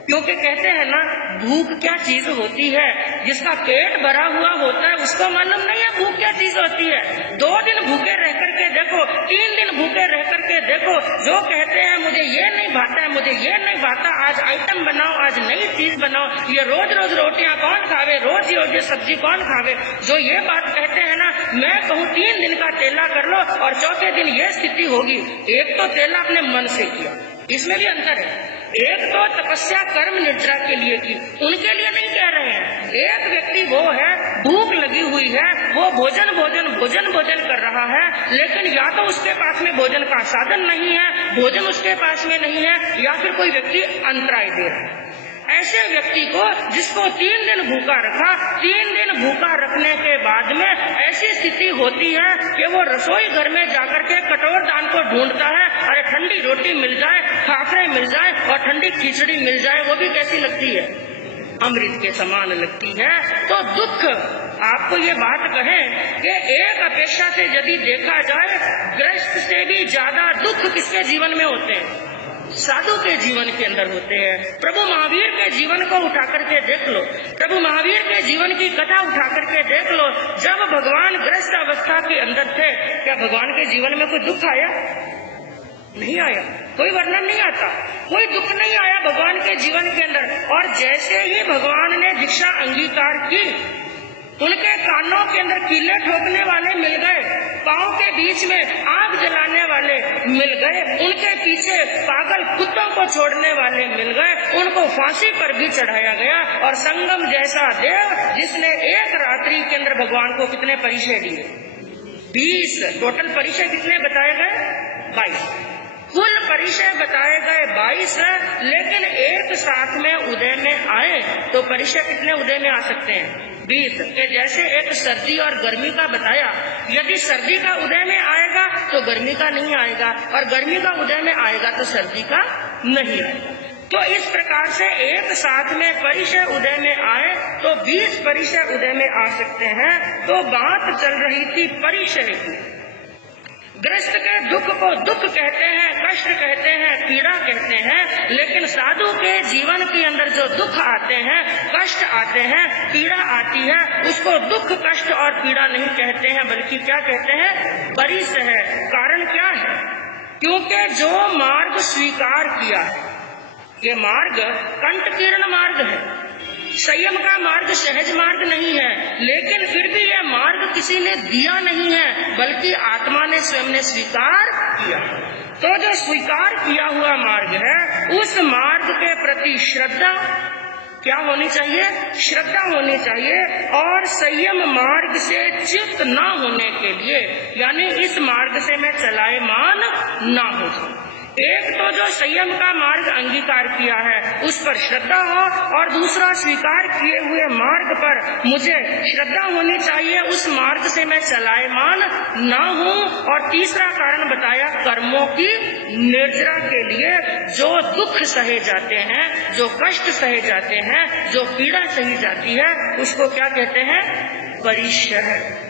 क्योंकि कहते हैं ना, भूख क्या चीज होती है? जिसका पेट भरा हुआ होता है उसको मालूम नहीं है भूख क्या चीज होती है। 2 दिन भूखे रह करके देखो, 3 दिन भूखे रह करके देखो, जो कहते हैं मुझे ये नहीं भाता है, मुझे ये नहीं भाता, आज आइटम बनाओ, आज नई चीज बनाओ, ये रोज रोज रोटियां कौन खावे, रोज ये सब्जी कौन खावे, जो ये बात कहते हैं ना, मैं कहूँ 3 दिन का तेला कर लो और चौथे दिन ये स्थिति होगी। एक तो तेला अपने मन से किया, इसमें भी अंतर है। एक तो तपस्या कर्म निर्जरा के लिए की, उनके लिए नहीं कह रहे हैं। एक व्यक्ति वो है, भूख लगी हुई है, वो भोजन भोजन भोजन भोजन कर रहा है, लेकिन या तो उसके पास में भोजन का साधन नहीं है, भोजन उसके पास में नहीं है, या फिर कोई व्यक्ति अंतराय दे रहा है। ऐसे व्यक्ति को, जिसको 3 दिन भूखा रखा, 3 दिन भूखा रखने के बाद में ऐसी स्थिति होती है कि वो रसोई घर में जाकर के कटोर दान को ढूंढता है। अरे ठंडी रोटी मिल जाए, खाखरे मिल जाए और ठंडी खिचड़ी मिल जाए, वो भी कैसी लगती है? अमृत के समान लगती है। तो दुख, आपको ये बात कहें कि एक अपेक्षा से यदि देखा जाए, ग्रस्त से भी ज्यादा दुख किसके जीवन में होते हैं? साधु के जीवन के अंदर होते हैं। प्रभु महावीर के जीवन को उठा करके देख लो, प्रभु महावीर के जीवन की कथा उठा करके देख लो। जब भगवान ग्रस्त अवस्था के अंदर थे, क्या भगवान के जीवन में कोई दुख आया? नहीं आया, कोई वर्णन नहीं आता, कोई दुख नहीं आया भगवान के जीवन के अंदर। और जैसे ही भगवान ने दीक्षा अंगीकार की, उनके कानों के अंदर कीले ठोकने वाले मिल गए, पांव के बीच में आग जलाने वाले मिल गए, उनके पीछे पागल कुत्तों को छोड़ने वाले मिल गए, उनको फांसी पर भी चढ़ाया गया। और संगम जैसा देव, जिसने एक रात्रि के अंदर भगवान को कितने परिचय दिए? 20। टोटल परिचय कितने बताए गए? 22। कुल परिचय बताए गए 22 है, लेकिन एक साथ में उदय में आए तो परिचय कितने उदय में आ सकते हैं? 20। के जैसे एक सर्दी और गर्मी का बताया, यदि सर्दी का उदय में आएगा तो गर्मी का नहीं आएगा, और गर्मी का उदय में आएगा तो सर्दी का नहीं आएगा। तो इस प्रकार से एक साथ में परिचय उदय में आए तो 20 परिचय उदय में आ सकते हैं। तो बात चल रही थी परिचय की। ग्रस्त के दुख को दुख कहते हैं, कष्ट कहते हैं, पीड़ा कहते हैं, लेकिन साधु के जीवन के अंदर जो दुख आते हैं, कष्ट आते हैं, पीड़ा आती है, उसको दुख, कष्ट और पीड़ा नहीं कहते हैं, बल्कि क्या कहते हैं? परिसह। कारण क्या है? क्योंकि जो मार्ग स्वीकार किया है, ये मार्ग कंटकीर्ण मार्ग है, संयम का मार्ग सहज मार्ग नहीं है, लेकिन फिर भी यह मार्ग किसी ने दिया नहीं है, बल्कि आत्मा ने स्वयं ने स्वीकार किया। तो जो स्वीकार किया हुआ मार्ग है, उस मार्ग के प्रति श्रद्धा क्या होनी चाहिए? श्रद्धा होनी चाहिए। और संयम मार्ग से च्युत न होने के लिए, यानी इस मार्ग से मैं चलायमान न हो जाऊं। एक तो जो संयम का मार्ग अंगीकार किया है उस पर श्रद्धा हो, और दूसरा स्वीकार किए हुए मार्ग पर मुझे श्रद्धा होनी चाहिए, उस मार्ग से मैं चलायमान ना हूँ। और तीसरा कारण बताया कर्मों की निर्जरा के लिए। जो दुख सहे जाते हैं, जो कष्ट सहे जाते हैं, जो पीड़ा सही जाती है, उसको क्या कहते हैं? परिचय।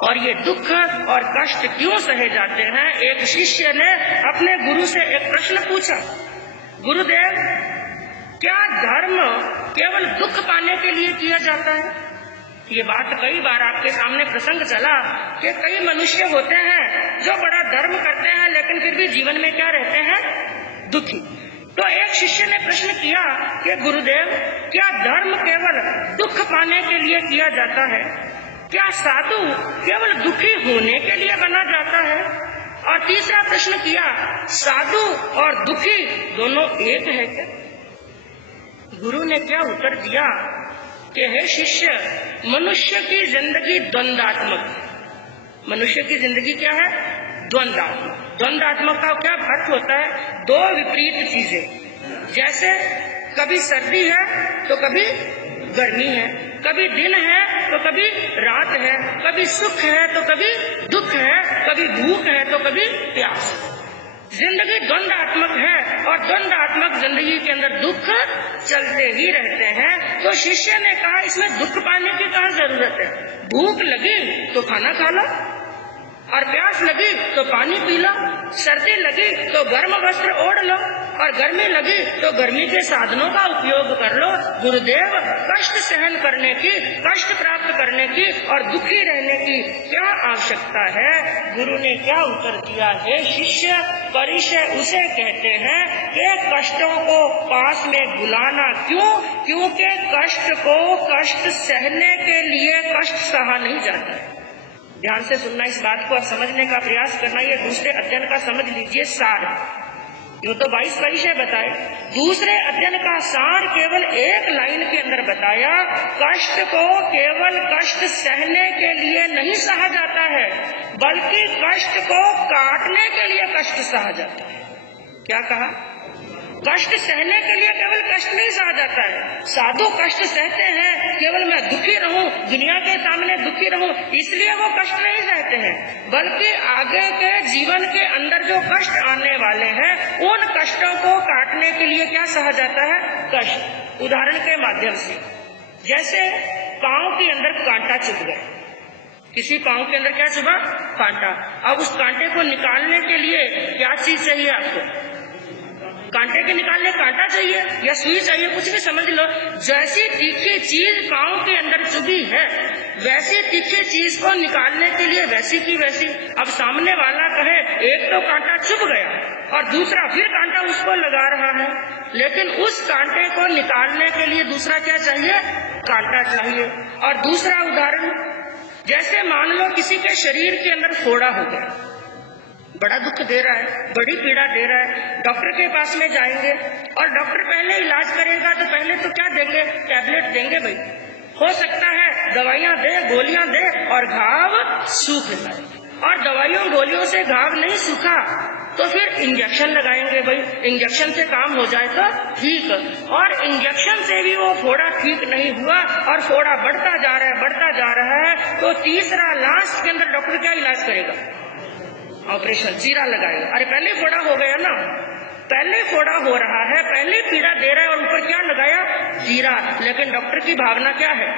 और ये दुख और कष्ट क्यों सहे जाते हैं? एक शिष्य ने अपने गुरु से एक प्रश्न पूछा, गुरुदेव क्या धर्म केवल दुख पाने के लिए किया जाता है? ये बात कई बार आपके सामने प्रसंग चला कि कई मनुष्य होते हैं जो बड़ा धर्म करते हैं लेकिन फिर भी जीवन में क्या रहते हैं? दुखी। तो एक शिष्य ने प्रश्न किया कि गुरुदेव, क्या धर्म केवल दुख पाने के लिए किया जाता है? क्या साधु केवल दुखी होने के लिए बना जाता है? और तीसरा प्रश्न किया, साधु और दुखी दोनों एक है क्या? गुरु ने क्या उत्तर दिया कि हे शिष्य, मनुष्य की जिंदगी द्वंद्वात्मक। मनुष्य की जिंदगी क्या है? द्वंद्वात्मक। द्वंद्वात्मक का क्या अर्थ होता है? दो विपरीत चीजें। जैसे कभी सर्दी है तो कभी गर्मी है, कभी दिन है तो कभी रात है, कभी सुख है तो कभी दुख है, कभी भूख है तो कभी प्यास। जिंदगी द्वंद्वात्मक है और द्वंद्वात्मक जिंदगी के अंदर दुख चलते ही रहते हैं। तो शिष्य ने कहा, इसमें दुख पाने की क्या जरूरत है? भूख लगी तो खाना खा लो, और प्यास लगी तो पानी पी लो, सर्दी लगी तो गर्म वस्त्र ओढ़ लो, और गर्मी लगी तो गर्मी के साधनों का उपयोग कर लो। गुरुदेव, कष्ट सहन करने की, कष्ट प्राप्त करने की और दुखी रहने की क्या आवश्यकता है? गुरु ने क्या उत्तर दिया है? शिष्य, परिचय उसे कहते हैं कि कष्टों को पास में बुलाना। क्यों? क्योंकि कष्ट को कष्ट सहने के लिए कष्ट सहा नहीं जाता है। ध्यान से सुनना, इस बात को समझने का प्रयास करना। ये दूसरे अध्ययन का समझ लीजिए सार। यूं तो 22 परिचय बताए, दूसरे अध्ययन का सार केवल एक लाइन के अंदर बताया, कष्ट को केवल कष्ट सहने के लिए नहीं सहा जाता है, बल्कि कष्ट को काटने के लिए कष्ट सहा जाता है। क्या कहा? कष्ट सहने के लिए केवल कष्ट नहीं सहा जाता है। साधु कष्ट सहते हैं केवल मैं दुखी रहूं, दुनिया के सामने दुखी रहूं, इसलिए वो कष्ट नहीं सहते हैं, बल्कि आगे के जीवन के अंदर जो कष्ट आने वाले हैं उन कष्टों को काटने के लिए क्या सहा जाता है? कष्ट। उदाहरण के माध्यम से, जैसे पांव के अंदर कांटा चुभ गया, किसी पांव के अंदर क्या चुभा? कांटा। अब उस कांटे को निकालने के लिए क्या चीज चाहिए आपको? कांटे के निकालने कांटा चाहिए या सुई चाहिए, कुछ भी समझ लो। जैसी तीखी चीज पांव के अंदर चुभी है, वैसी तीखी चीज को निकालने के लिए वैसी की वैसी। अब सामने वाला कहे एक तो कांटा चुभ गया और दूसरा फिर कांटा उसको लगा रहा है, लेकिन उस कांटे को निकालने के लिए दूसरा क्या चाहिए? कांटा चाहिए। और दूसरा उदाहरण, जैसे मान लो किसी के शरीर के अंदर फोड़ा हो गया, बड़ा दुख दे रहा है, बड़ी पीड़ा दे रहा है, डॉक्टर के पास में जाएंगे और डॉक्टर पहले इलाज करेगा तो पहले तो क्या देंगे? टैबलेट देंगे भाई। हो सकता है दवाइयां दे, गोलियां दे और घाव सूख जाए, और दवाइयों गोलियों से घाव नहीं सूखा तो फिर इंजेक्शन लगाएंगे भाई, इंजेक्शन से काम हो जाए तो ठीक। और इंजेक्शन से भी वो फोड़ा ठीक नहीं हुआ और फोड़ा बढ़ता जा रहा है, तो तीसरा लास्ट के अंदर डॉक्टर क्या इलाज करेगा? ऑपरेशन, जीरा लगाएगा। अरे पहले फोड़ा हो गया ना, पहले फोड़ा हो रहा है, पहले पीड़ा दे रहा है और ऊपर क्या लगाया? जीरा। लेकिन डॉक्टर की भावना क्या है?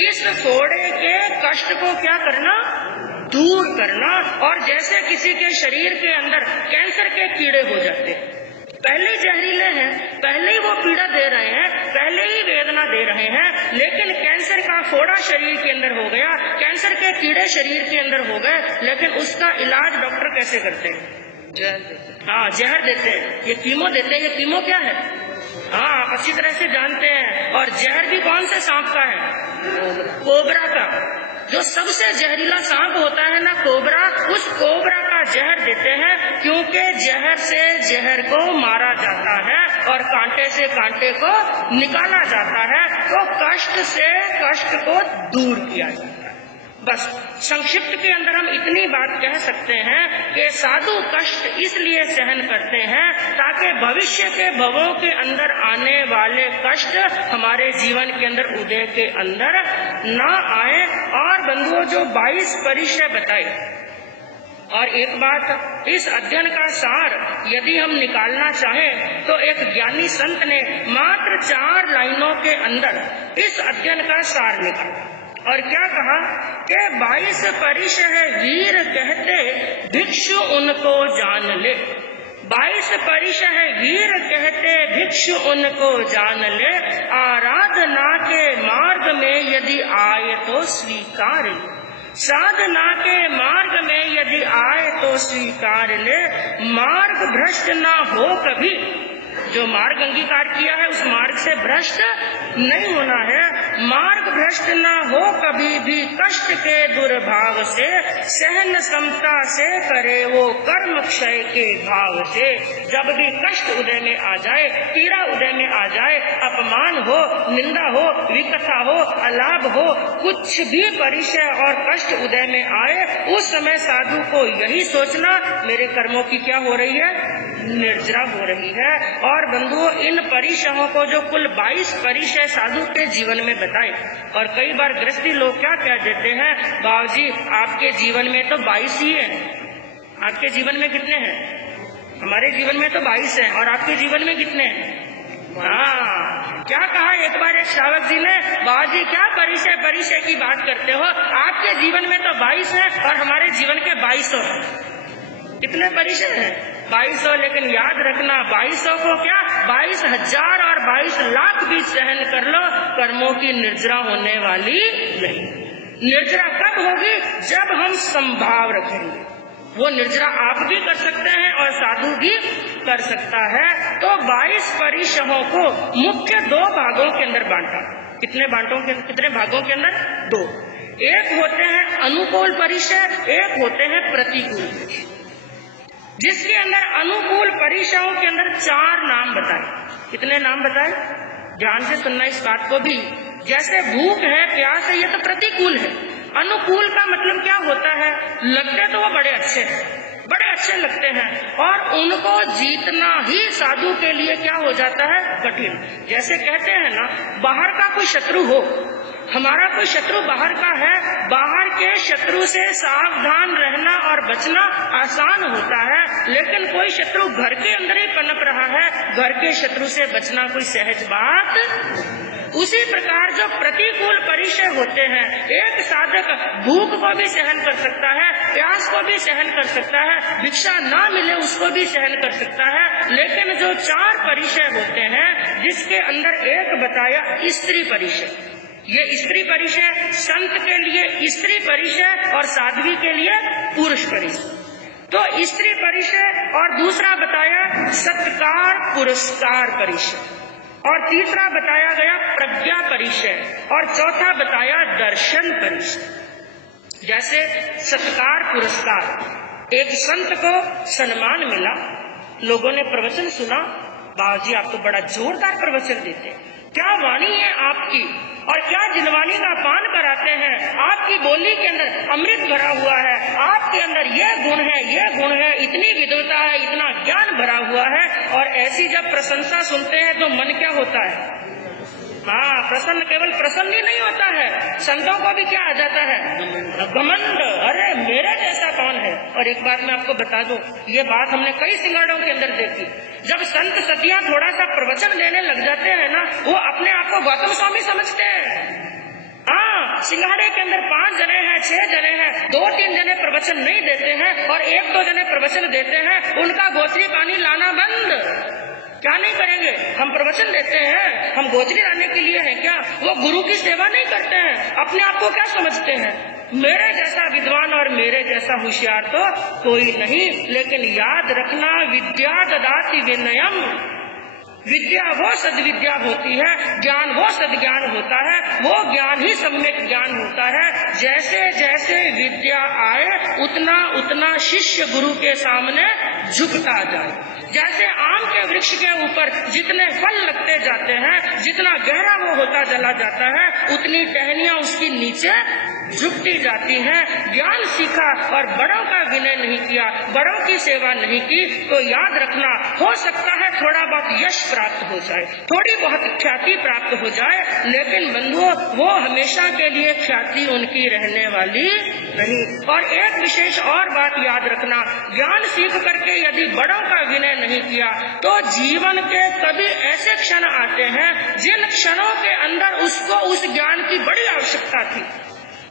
इस फोड़े के कष्ट को क्या करना? दूर करना। और जैसे किसी के शरीर के अंदर कैंसर के कीड़े हो जाते हैं, पहले जहरीले हैं, पहले ही वो पीड़ा दे रहे हैं, पहले ही वेदना दे रहे हैं, लेकिन कैंसर का फोड़ा शरीर के अंदर हो गया, कैंसर के कीड़े शरीर के अंदर हो गए, लेकिन उसका इलाज डॉक्टर कैसे करते हैं? जहर देते हैं। हाँ, जहर देते हैं, ये कीमो देते हैं। ये कीमो क्या है? हाँ, अच्छी तरह से जानते हैं। और जहर भी कौन से सांप का है? कोबरा का। जो सबसे जहरीला सांप होता है ना, कोबरा, उस कोबरा का जहर देते हैं, क्योंकि जहर से जहर को मारा जाता है और कांटे से कांटे को निकाला जाता है, तो कष्ट से कष्ट को दूर किया जाता है। बस संक्षिप्त के अंदर हम इतनी बात कह सकते हैं कि साधु कष्ट इसलिए सहन करते हैं ताकि भविष्य के भवों के अंदर आने वाले कष्ट हमारे जीवन के अंदर उदय के अंदर ना आए। और बंधुओं, जो 22 परिचय बताए, और एक बात, इस अध्ययन का सार यदि हम निकालना चाहें तो एक ज्ञानी संत ने मात्र 4 लाइनों के अंदर इस अध्ययन का सार निकाला। और क्या कहा कि 22 परिचय वीर कहते भिक्षु उनको जान ले। 22 परिशह वीर कहते भिक्षु उनको जान ले, आराधना के मार्ग में यदि आए तो स्वीकार ले। साधना के मार्ग में यदि आए तो स्वीकार ले, मार्ग भ्रष्ट ना हो कभी। जो मार्ग अंगीकार किया है उस मार्ग से भ्रष्ट नहीं होना है। मार्ग भ्रष्ट ना हो कभी भी, कष्ट के दुर्भाव से, सहन समता से करे वो कर्म क्षय के भाव से। जब भी कष्ट उदय में आ जाए, पीड़ा उदय में आ जाए, अपमान हो, निंदा हो, विकथा हो, अलाभ हो, कुछ भी परिचय और कष्ट उदय में आए, उस समय साधु को यही सोचना, मेरे कर्मों की क्या हो रही है, निर्जरा हो रही है। और बंधुओं, इन परिचयों को जो कुल 22 परिचय साधु के जीवन में बताए, और कई बार गृहस्थी लोग क्या कह देते हैं, बाबूजी आपके जीवन में तो 22 ही है। आपके जीवन में कितने हैं? हमारे जीवन में तो 22 हैं, और आपके जीवन में कितने हैं? हाँ, क्या कहा एक बार एक श्रावक जी ने, बाबूजी क्या परिचय की बात करते हो, आपके जीवन में तो 22 है और हमारे जीवन के 2200 है। कितने परिचय हैं? 2200। लेकिन याद रखना, 2200 को क्या 22,000 और 22 लाख भी सहन कर लो, कर्मों की निर्जरा होने वाली नहीं। निर्जरा कब होगी? जब हम संभाव रखेंगे। वो निर्जरा आप भी कर सकते हैं और साधु भी कर सकता है। तो 22 परिचयों को मुख्य 2 भागों के अंदर बांटा। कितने भागों के अंदर? 2। एक होते हैं अनुकूल परिचय, एक होते हैं प्रतिकूल परिचय। जिसके अंदर अनुकूल परिचयों के अंदर 4 नाम बताए। कितने नाम बताए? ध्यान से सुनना इस बात को भी। जैसे भूख है, प्यास है, ये तो प्रतिकूल है। अनुकूल का मतलब क्या होता है? लगते तो वो बड़े अच्छे लगते हैं, और उनको जीतना ही साधु के लिए क्या हो जाता है? कठिन। जैसे कहते हैं ना, बाहर का कोई शत्रु हो, हमारा कोई शत्रु बाहर का है, बाहर के शत्रु से सावधान रहना और बचना आसान होता है, लेकिन कोई शत्रु घर के अंदर ही पनप रहा है, घर के शत्रु से बचना कोई सहज बात। उसी प्रकार जो प्रतिकूल परिचय होते हैं, एक साधक भूख को भी सहन कर सकता है, प्यास को भी सहन कर सकता है, भिक्षा ना मिले उसको भी सहन कर सकता है। लेकिन जो 4 परिचय होते हैं, जिसके अंदर एक बताया स्त्री परिचय, ये स्त्री परिचय संत के लिए स्त्री परिचय और साध्वी के लिए पुरुष परिचय। तो स्त्री परिचय, और दूसरा बताया सत्कार पुरस्कार परिचय, और तीसरा बताया गया प्रज्ञा परिचय, और चौथा बताया दर्शन परिचय। जैसे सत्कार पुरस्कार, एक संत को सम्मान मिला, लोगों ने प्रवचन सुना, बाबूजी आप तो बड़ा जोरदार प्रवचन देते हैं, क्या वाणी है आपकी, और क्या जिनवानी का पान कराते हैं, आपकी बोली के अंदर अमृत भरा हुआ है, आपके अंदर ये गुण है, इतनी विद्वता है, इतना ज्ञान भरा हुआ है। और ऐसी जब प्रशंसा सुनते हैं तो मन क्या होता है? हाँ, प्रसन्न। केवल प्रसन्न ही नहीं होता है, संतों को भी क्या आ जाता है? घमंड। अरे मेरे जैसा कौन है। और एक बात मैं आपको बता दूं, ये बात हमने कई सिंगाड़ों के अंदर देखी। जब संत सतियां थोड़ा सा प्रवचन देने लग जाते हैं ना, वो अपने आप को गौतम स्वामी समझते हैं। हाँ, सिंगाड़े के अंदर 5 जने हैं, 6 जने हैं, 2-3 जने प्रवचन नहीं देते हैं, और 1-2 जने प्रवचन देते हैं, उनका गोचरी पानी लाना बंद। क्या नहीं करेंगे? हम प्रवचन देते हैं, हम गोचरी लाने के लिए हैं क्या? वो गुरु की सेवा नहीं करते हैं। अपने आप को क्या समझते हैं? मेरे जैसा विद्वान और मेरे जैसा होशियार तो कोई नहीं। लेकिन याद रखना, विद्या ददाति विनयम, विद्या वो सद्विद्या होती है, ज्ञान वो सद्ज्ञान होता है, वो ज्ञान ही सम्यक ज्ञान होता है। जैसे जैसे विद्या आए, उतना उतना शिष्य गुरु के सामने झुकता जाए। जैसे आम के वृक्ष के ऊपर जितने फल लगते जाते हैं, जितना गहरा वो होता चला जाता है, उतनी टहनियां उसकी नीचे झुकती जाती हैं। ज्ञान सीखा और बड़ों का विनय नहीं किया, बड़ों की सेवा नहीं की, तो याद रखना, हो सकता है थोड़ा बहुत यश प्राप्त हो जाए, थोड़ी बहुत ख्याति प्राप्त हो जाए, लेकिन बंधुओं वो हमेशा के लिए ख्याति उनकी रहने वाली नहीं। और एक विशेष और बात याद रखना, ज्ञान सीख करके यदि बड़ों का विनय नहीं किया, तो जीवन के कभी ऐसे क्षण आते हैं जिन क्षणों के अंदर उसको उस ज्ञान की बड़ी आवश्यकता थी,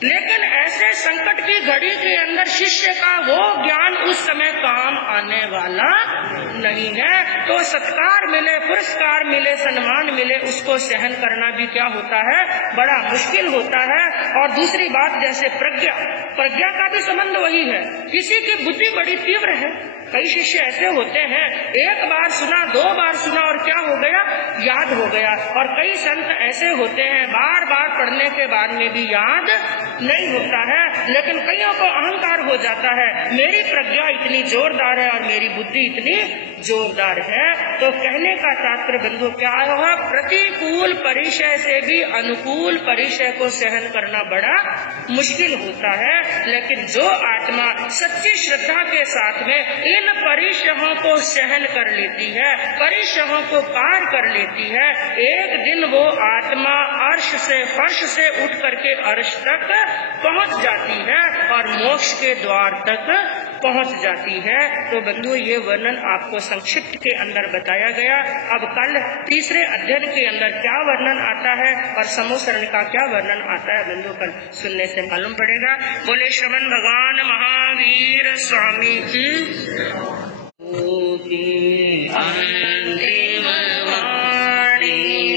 लेकिन ऐसे संकट की घड़ी के अंदर शिष्य का वो ज्ञान उस समय काम आने वाला नहीं है। तो सत्कार मिले, पुरस्कार मिले, सम्मान मिले, उसको सहन करना भी क्या होता है, बड़ा मुश्किल होता है। और दूसरी बात, जैसे प्रज्ञा का भी संबंध वही है। किसी की बुद्धि बड़ी तीव्र है, कई शिष्य ऐसे होते हैं, एक बार सुना, 2 बार सुना और क्या हो गया, याद हो गया। और कई संत ऐसे होते हैं, बार बार पढ़ने के बाद में भी याद नहीं होता है। लेकिन कईयों को अहंकार हो जाता है, मेरी प्रज्ञा इतनी जोरदार है और मेरी बुद्धि इतनी जोरदार है। तो कहने का तात्पर्य बंधु क्या है, प्रतिकूल परिचय से भी अनुकूल परिचय को सहन करना बड़ा मुश्किल होता है। लेकिन जो आत्मा सच्ची श्रद्धा के साथ में इन परिचयों को सहन कर लेती है, परिचयों को पार कर लेती है, एक दिन वो आत्मा अर्श से, फर्श से उठ करके अर्श तक पहुंच जाती है और मोक्ष के द्वार तक पहुंच जाती है। तो बंधु, ये वर्णन आपको संक्षिप्त के अंदर बताया गया। अब कल तीसरे अध्ययन के अंदर क्या वर्णन आता है और समूहशरण का क्या वर्णन आता है, बंधु कल सुनने से मालूम पड़ेगा। बोले श्रवण भगवान महावीर स्वामी की।